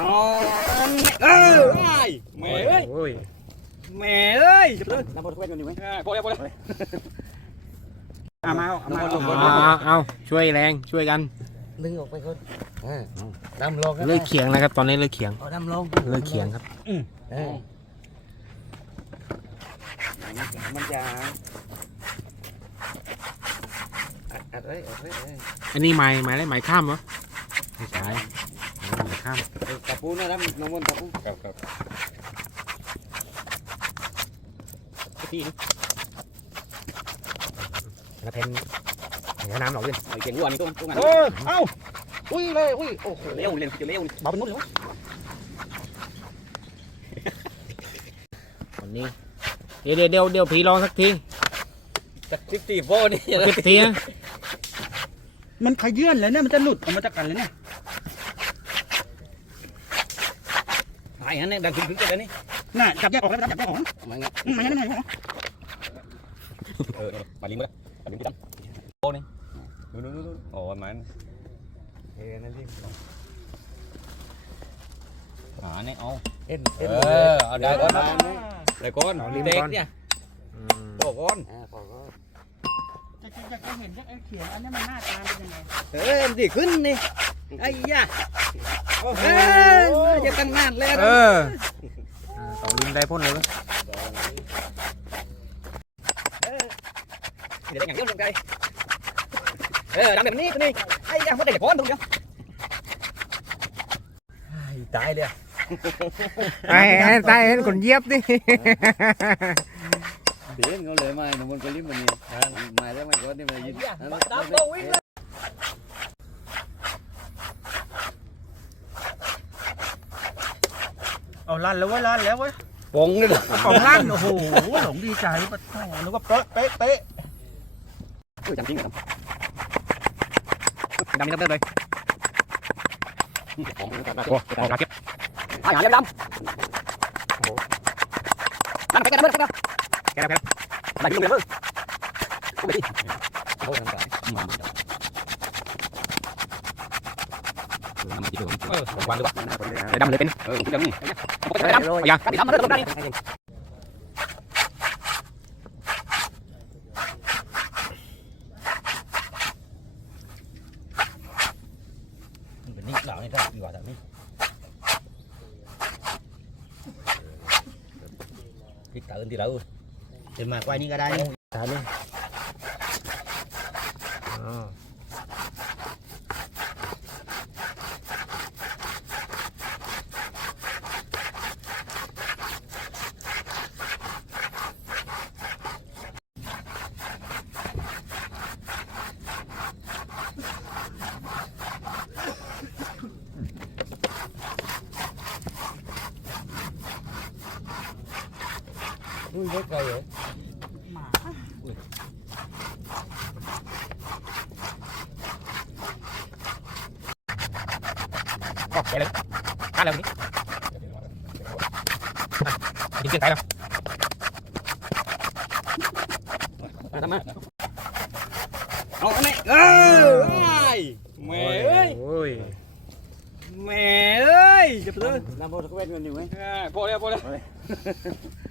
อ๋อเออแม่เอ้ยโอ้ยแม่เอ้ยจะเลยกน้ำบดแควนอยู่ไหมพอแล้วพอแล้วเอามาเอามาเอาเอาช่วยแรงช่วยกันดึงออกไปคนอ่ำลงเลิได้เขียงนะครับ ตอนนี้เลิกเขียงเอนำลงเลิกเขียงครับออมันจะอัดอัอัดเลยอัดเลยอันนี้ไม้ไม้อะไรไม้ข้ามเหรอใช่ ไม้ข้ามตะปูนะครับน้องมนตะปูครับครับแล้วเพนเดี๋ยวน้ำหลอกด้วยไอ้เก่งวัวนี่ต้องต้องงานเออเอ้าอุ้ยเลยอุ้ยโอ้โหเลี้ยวเลี้ยวจะเลี้ยวเบาเป็นมุดเลยวะวันนี้เดี๋ยวเดี๋ยวเดี๋ยวเดี๋ยวผีลองสักทีสักสิบสี่โฟนี่สักทีนะมันขยื่นเลยเนี่ยมันจะหลุดออกมาจากกันเลยเนี่ยายหันเนี่ยดังขึ้นขึ้นกันนี่น่ะจับแยกออกแล้วจับแยกออกมาเงี้ยอืมมันยังไงเออมาลิ้มมามาลิ้มที่ตั้มโฟนี่ดูดูดูโอ้มันเฮ้ยนั่นรีบหาเนี่ยเอาเอ็นเอเอ็นอเอาได้ก่อนได้ก่อนเด็กเนี่ยอืมโตก่อนอ่าพอก็จะจะจะเห็นไอ้เขียงอันนี้มันหน้าตาเป็นยังไงเฮ้ยมันดีขึ้นนี่ไอ้ย่าโอ้โหเอ้ยจะ ตั้งนานแล้ว เอออ่าต่อลิ้นได้พ่นเลยเว้ย เดี๋ยวอย่างเดียวลงไกเออทำแบบนี้ตัวนี้ไอ้ย่าไม่ได้ก่อนตรงเดียวตายเลย ไอ้ไอ้ตายเห็นคนเหยียบดิ เดี๋ยวเขาเลยมาหนุ่มคนลิ้ม เราวิ่งเลยเอาลั่นแล้วเว้ยลั่นแล้วเว้ยปงเลยเหรอของลั่นโอ้โหหลงดีใจปะโถ่นึกว่าเป๊ะเป๊ะเป๊ะเออจำจริงเหรอดำนี่ดำเลยของมันกันโอ้ออกมาเก็บอาหารดำนั่นไปกันนะเพื่อนแกแล้วแกแล้วอะไรกินเลยเพื่อนกูไปดิโอ้ยน้ำตาน้ำมันกินเลยเออวันหรือเปล่าดำเลยเป็นเออดำนี่ดำอย่างดำมาเลยตรงนี้เป็นนี่เหล่านี่ครับดีกว่าแต่นี่พริกตาอื่นที่เราจะมากกว่านี้ก็ได้ตานี่อ๋อนี่เล็กเลย làm đâm lên bên ừ cũng đừng không có đâm rồi đâm nó đâm này đi đi cái tận thì đâu thì mà quay như cái đây thẳng đi Ui, rất cây vậy. Mã. Ui. Con chạy lên. Cá lên đi. Nhìn trên tay không? À, đâm á. Ôi, mẹ ơi. Mẹ ơi. Ôi. Mẹ ơi, giật lên. Làm bộ có bên nhiều ấy. À, bộ đây, bộ đây.